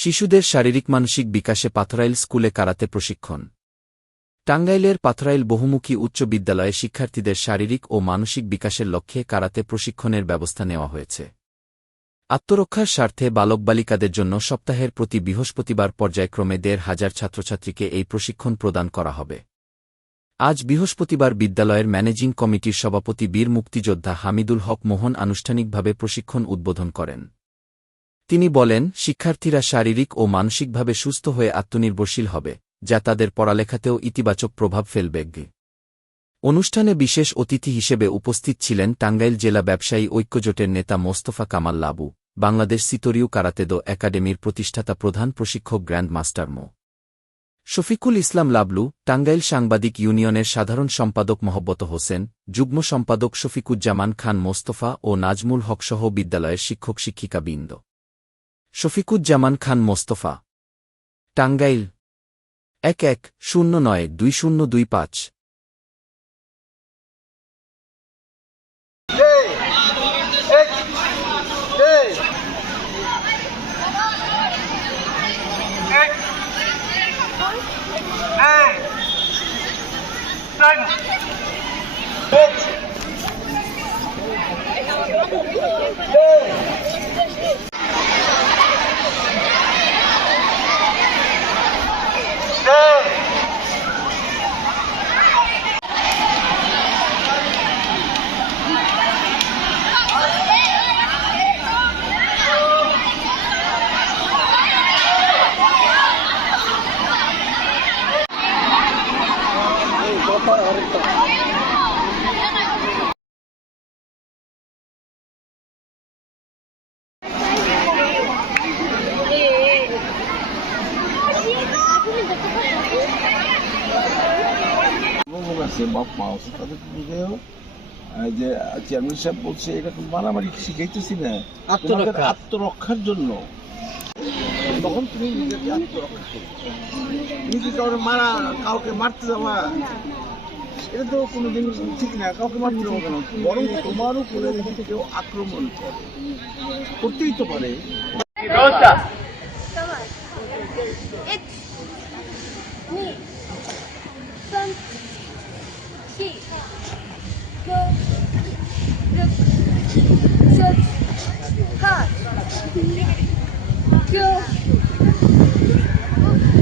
শিশুদের শারীরিক মানসিক বিকাশে পাথরাইল স্কুলে কারাতে প্রশিক্ষণ। টাঙ্গাইলের পাথরাইল বহুমুখী উচ্চ বিদ্যালয়ে শিক্ষার্থীদের শারীরিক ও মানসিক বিকাশের লক্ষ্যে কারাতে প্রশিক্ষণের ব্যবস্থা নেওয়া হয়েছে। আত্মরক্ষার স্বার্থে বালক বালিকাদের জন্য সপ্তাহের প্রতি বৃহস্পতিবার পর্যায়ক্রমে দেড় হাজার ছাত্রছাত্রীকে এই প্রশিক্ষণ প্রদান করা হবে। আজ বৃহস্পতিবার বিদ্যালয়ের ম্যানেজিং কমিটির সভাপতি বীর মুক্তিযোদ্ধা হামিদুল হক মোহন আনুষ্ঠানিকভাবে প্রশিক্ষণ উদ্বোধন করেন। তিনি বলেন, শিক্ষার্থীরা শারীরিক ও মানসিকভাবে সুস্থ হয়ে আত্মনির্ভরশীল হবে, যা তাদের পড়ালেখাতেও ইতিবাচক প্রভাব ফেলবে। অনুষ্ঠানে বিশেষ অতিথি হিসেবে উপস্থিত ছিলেন টাঙ্গাইল জেলা ব্যবসায়ী ঐক্যজোটের নেতা মোস্তফা কামাল লাবু, বাংলাদেশ সিতরিউ কারাতেদো একাডেমির প্রতিষ্ঠাতা প্রধান প্রশিক্ষক গ্র্যান্ড মাস্টার মো. শফিকুল ইসলাম লাবলু, টাঙ্গাইল সাংবাদিক ইউনিয়নের সাধারণ সম্পাদক মহব্বত হোসেন, যুগ্ম সম্পাদক শফিকুজ্জামান খান মোস্তফা ও নাজমুল হকসহ বিদ্যালয়ের শিক্ষক শিক্ষিকাবৃন্দ শফিকুজ্জামান খান মোস্তফা টাঙ্গাইল এক এক শূন্য নয় দুই শূন্য দুই পাঁচ লোক আছে বাপ মা আছে তাদেরকে বুঝেও যে চেয়ারম্যান সাহেব বলছে এটা তো মারামারি শিখাইতেছি না। আত্মরক্ষার জন্য। তখন তুমি নিজেকে আত্মরক্ষা কাউকে মারা কাউকে মারতে যাওয়া এটা তো কোনোদিন ঠিক না কাউকে মারতে যাব কেন? বরং তোমার উপরে যদি কেউ আক্রমণ করে করতেই তো পারে। Go!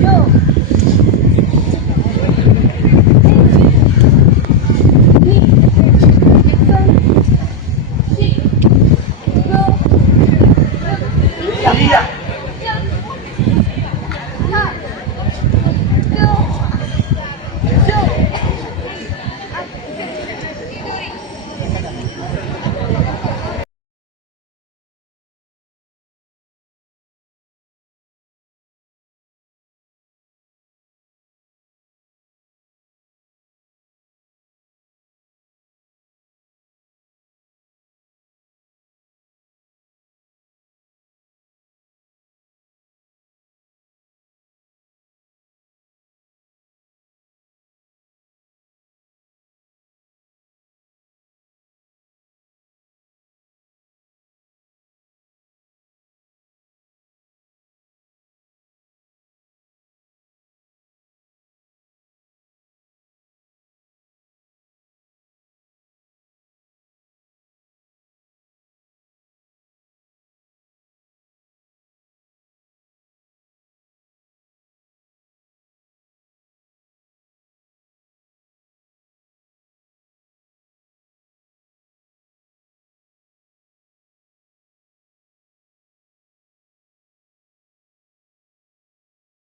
Go!